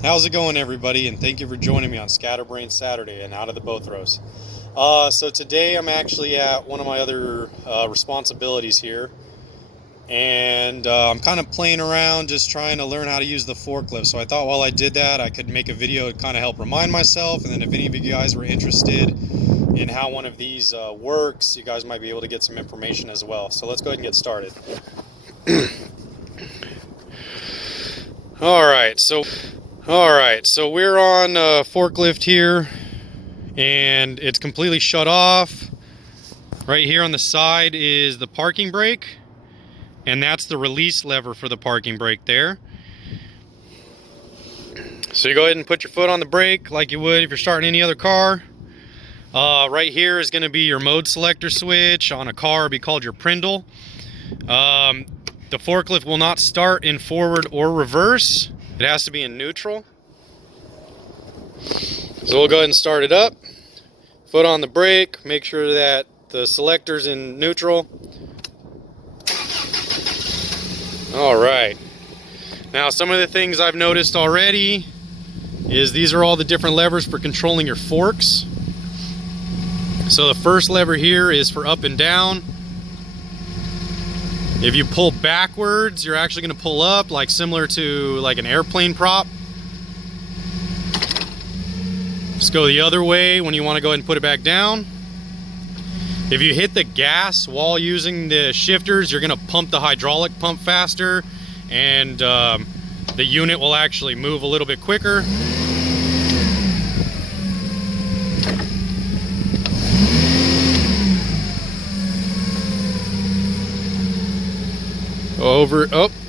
How's it going, everybody? And thank you for joining me on Scatterbrain Saturday and Out of the Bow Throws. So today I'm actually at one of my other responsibilities here, and I'm kind of playing around just trying to learn how to use the forklift. So I thought while I did that, I could make a video to kind of help remind myself, and then if any of you guys were interested in how one of these works, you guys might be able to get some information as well. So let's go ahead and get started. All right, so we're on a forklift here, and it's completely shut off. Right here on the side is the parking brake, and that's the release lever for the parking brake there. So you go ahead and put your foot on the brake like you would if you're starting any other car. Right here is going to be your mode selector switch. On a car, it'd be called your Prindle. The forklift will not start in forward or reverse. It has to be in neutral. So we'll go ahead and start it up. Foot on the brake, make sure that the selector's in neutral. All right. Now, some of the things I've noticed already is these are all the different levers for controlling your forks. So the first lever here is for up and down. If you pull backwards, you're actually going to pull up, like similar to like an airplane prop. Just go the other way when you want to go ahead and put it back down. If you hit the gas while using the shifters, you're going to pump the hydraulic pump faster, and the unit will actually move a little bit quicker.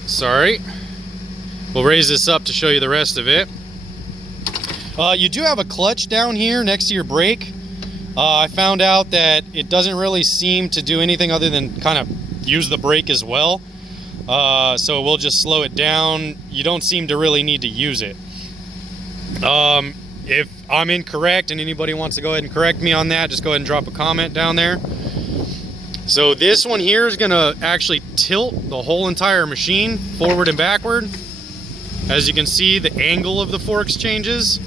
Sorry. We'll raise this up to show you the rest of it. You do have a clutch down here next to your brake. I found out that it doesn't really seem to do anything other than kind of use the brake as well. So we'll just slow it down. You don't seem to really need to use it. If I'm incorrect and anybody wants to go ahead and correct me on that, just go ahead and drop a comment down there. So this one here is going to actually tilt the whole entire machine forward and backward. As you can see, the angle of the forks changes.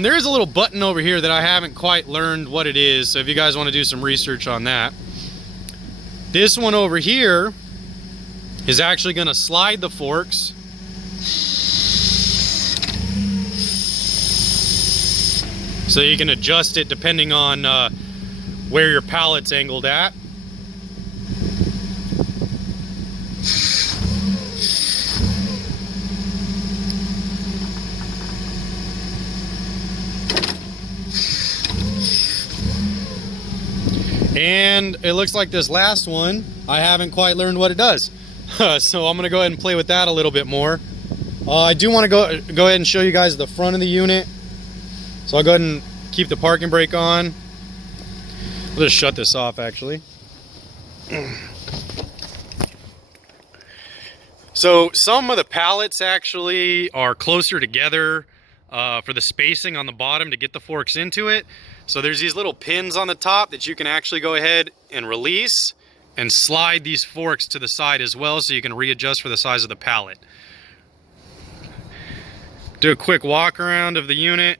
There is a little button over here that I haven't quite learned what it is, so if you guys want to do some research on that. This one over here is actually going to slide the forks. So you can adjust it depending on where your pallet's angled at. And it looks like this last one, I haven't quite learned what it does. So I'm gonna go ahead and play with that a little bit more. I do want to go ahead and show you guys the front of the unit. So I'll go ahead and keep the parking brake on. We'll just shut this off actually. So some of the pallets actually are closer together for the spacing on the bottom to get the forks into it. So there's these little pins on the top that you can actually go ahead and release and slide these forks to the side as well, so you can readjust for the size of the pallet. Do a quick walk around of the unit.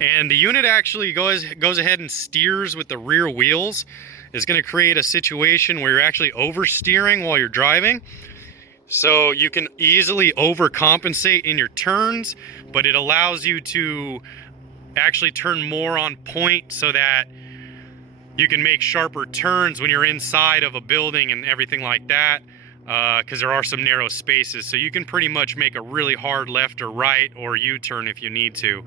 And the unit actually goes ahead and steers with the rear wheels. It's going to create a situation where you're actually oversteering while you're driving. So you can easily overcompensate in your turns, but it allows you to actually turn more on point so that you can make sharper turns when you're inside of a building and everything like that, because there are some narrow spaces. So you can pretty much make a really hard left or right or U-turn if you need to.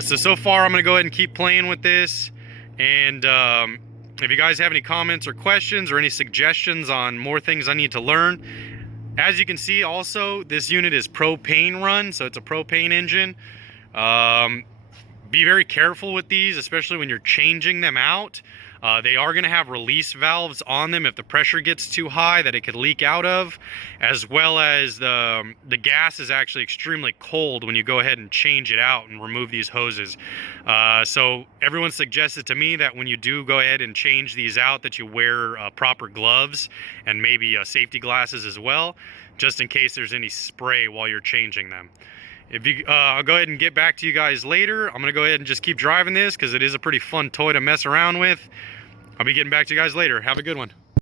So far I'm going to go ahead and keep playing with this. And if you guys have any comments or questions or any suggestions on more things I need to learn. As you can see also, this unit is propane run, so it's a propane engine. Be very careful with these, especially when you're changing them out. They are going to have release valves on them if the pressure gets too high that it could leak out of, as well as the gas is actually extremely cold when you go ahead and change it out and remove these hoses. So everyone suggested to me that when you do go ahead and change these out, that you wear proper gloves and maybe safety glasses as well, just in case there's any spray while you're changing them. If you, I'll go ahead and get back to you guys later. I'm gonna go ahead and just keep driving this because it is a pretty fun toy to mess around with. I'll be getting back to you guys later. Have a good one.